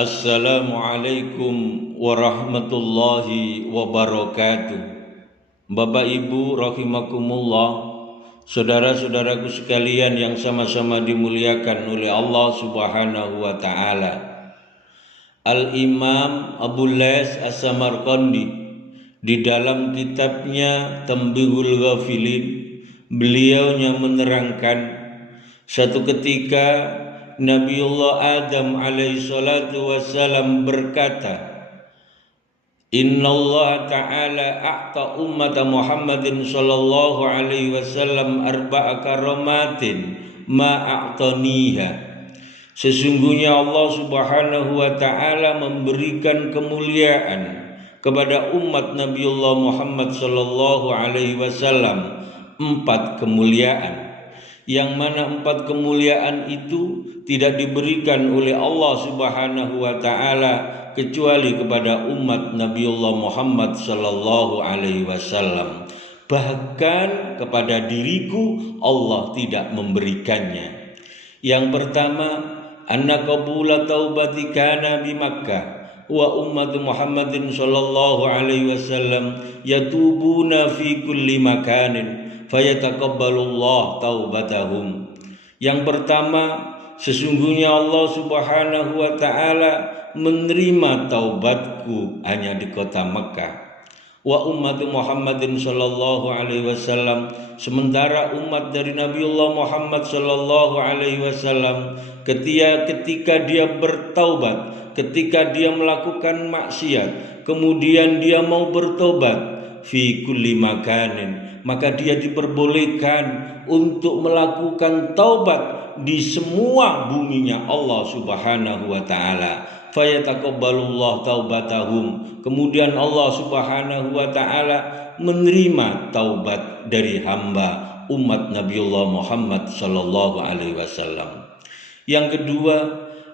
Assalamualaikum warahmatullahi wabarakatuh. Bapak Ibu rahimakumullah, saudara-saudaraku sekalian yang sama-sama dimuliakan oleh Allah Subhanahu wa taala. Al-Imam Abu Lays As-Samarqandi di dalam kitabnya Tanbihul Ghafilin, beliaunya menerangkan satu ketika Nabiullah Adam alaihi salatu wassalam berkata, Inna Allah Ta'ala a'ta ummat Muhammadin sallallahu alaihi wasallam arba'a karamatin ma'a'taniha. Sesungguhnya Allah Subhanahu wa Ta'ala memberikan kemuliaan kepada umat Nabiullah Muhammad sallallahu alaihi wasallam 4 kemuliaan, yang mana 4 kemuliaan itu tidak diberikan oleh Allah Subhanahu wa taala kecuali kepada umat Nabiullah Muhammad sallallahu alaihi wasallam. Bahkan kepada diriku Allah tidak memberikannya. Yang pertama, anna qabula taubati kana bi Makkah wa ummat Muhammadin sallallahu alaihi wasallam yatubuna fi kulli makanin fayataqabbalullah taubatahum. Yang pertama, sesungguhnya Allah Subhanahu wa taala menerima taubatku hanya di kota Mekah. Wa umat Muhammadin sallallahu alaihi wasallam, sementara umat dari Nabiullah Muhammad sallallahu alaihi wasallam ketika dia bertaubat, ketika dia melakukan maksiat, kemudian dia mau bertobat, fi kulli makanin, maka dia diperbolehkan untuk melakukan taubat di semua buminya Allah Subhanahu wa taala. Fayataqabbalullah taubatahum, kemudian Allah Subhanahu wa taala menerima taubat dari hamba umat Nabiullah Muhammad sallallahu alaihi wasallam. Yang kedua,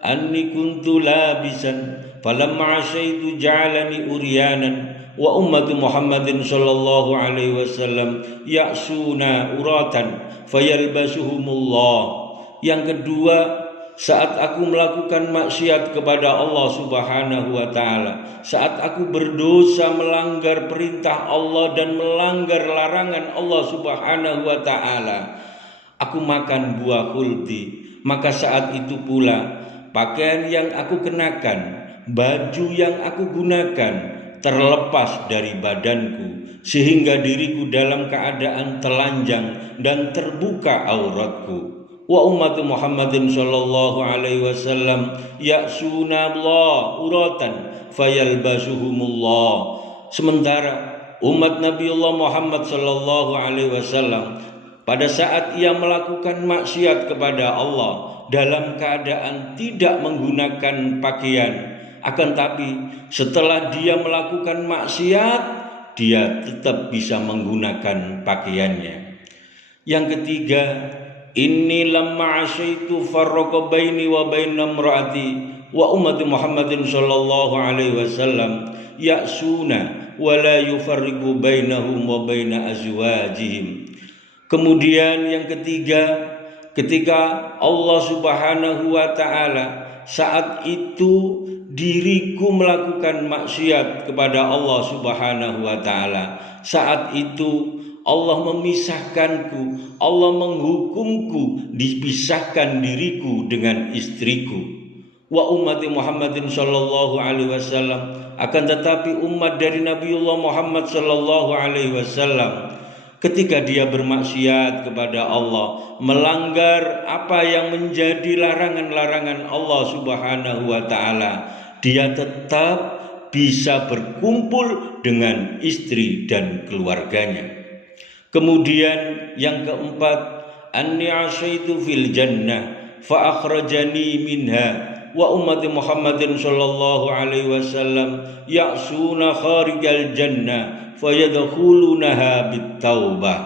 anni kuntu labisan falamma asyaitu ja'alani uryanan wa ummatu Muhammadin sallallahu alaihi wasallam ya'suna uratan fayalbasuhumullah. Yang kedua, saat aku melakukan maksiat kepada Allah Subhanahu wa taala, saat aku berdosa melanggar perintah Allah dan melanggar larangan Allah Subhanahu wa taala, aku makan buah khuldi, maka saat itu pula pakaian yang aku kenakan, baju yang aku gunakan terlepas dari badanku, sehingga diriku dalam keadaan telanjang dan terbuka auratku. Wa umat Muhammadin sallallahu alaihi wasallam ya'suna Allah uratan fayalbasuhumullah. Sementara umat Nabiullah Muhammad sallallahu alaihi wasallam pada saat ia melakukan maksiat kepada Allah dalam keadaan tidak menggunakan pakaian, akan tapi setelah dia melakukan maksiat, dia tetap bisa menggunakan pakaiannya. Yang ketiga, inni lamma asyaitu farraqa baini wa baina imraati wa ummati Muhammadin sallallahu alaihi wasallam ya'suna wa la yufarriqu bainahum wa baina azwajihim. Kemudian yang ketiga, ketika Allah Subhanahu wa taala saat itu diriku melakukan maksiat kepada Allah Subhanahu wa taala, saat itu Allah memisahkanku, Allah menghukumku dipisahkan diriku dengan istriku. Wa ummati Muhammadin sallallahu alaihi wasallam, akan tetapi umat dari Nabiullah Muhammad sallallahu alaihi wasallam ketika dia bermaksiat kepada Allah, melanggar apa yang menjadi larangan-larangan Allah Subhanahu wa taala, dia tetap bisa berkumpul dengan istri dan keluarganya. Kemudian yang keempat, anni asyaitu fil jannah fa akhrajani minha wa ummati Muhammadin sallallahu alaihi wasallam ya'suna kharijal jannah fayadkhulunaha bittaubah.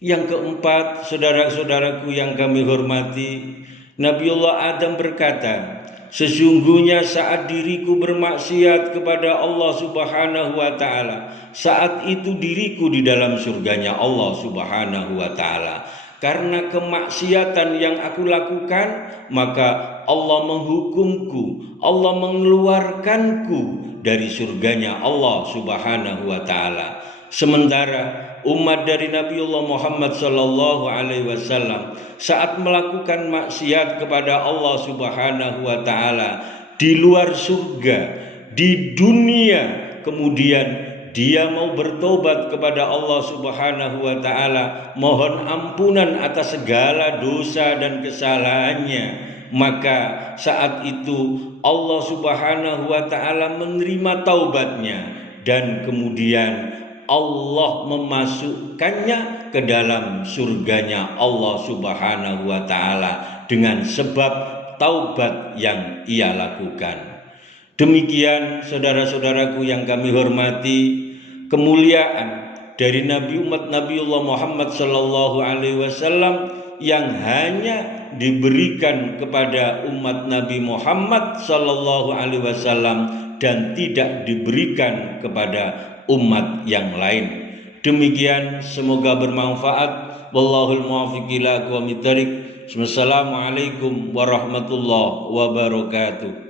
Yang keempat, saudara-saudaraku yang kami hormati, Nabiullah Adam berkata, sesungguhnya saat diriku bermaksiat kepada Allah Subhanahu wa taala, saat itu diriku di dalam surganya Allah Subhanahu wa taala. karena kemaksiatan yang aku lakukan, maka Allah menghukumku, Allah mengeluarkanku dari surganya Allah Subhanahu wa taala. Sementara umat dari Nabiullah Muhammad sallallahu alaihi wasallam saat melakukan maksiat kepada Allah Subhanahu wa taala di luar surga, di dunia, kemudian dia mau bertobat kepada Allah Subhanahu wa taala, mohon ampunan atas segala dosa dan kesalahannya, maka saat itu Allah Subhanahu wa taala menerima taubatnya dan kemudian Allah memasukkannya ke dalam surganya Allah Subhanahu wa taala dengan sebab taubat yang ia lakukan. Demikian saudara-saudaraku yang kami hormati, kemuliaan dari Nabi umat Nabiullah Muhammad sallallahu alaihi wasallam yang hanya diberikan kepada umat Nabi Muhammad sallallahu alaihi wasallam dan tidak diberikan kepada umat yang lain. Demikian, semoga bermanfaat. Wallahul muwaffiq ila aqwamit thoriq. Wassalamualaikum warahmatullahi wabarakatuh.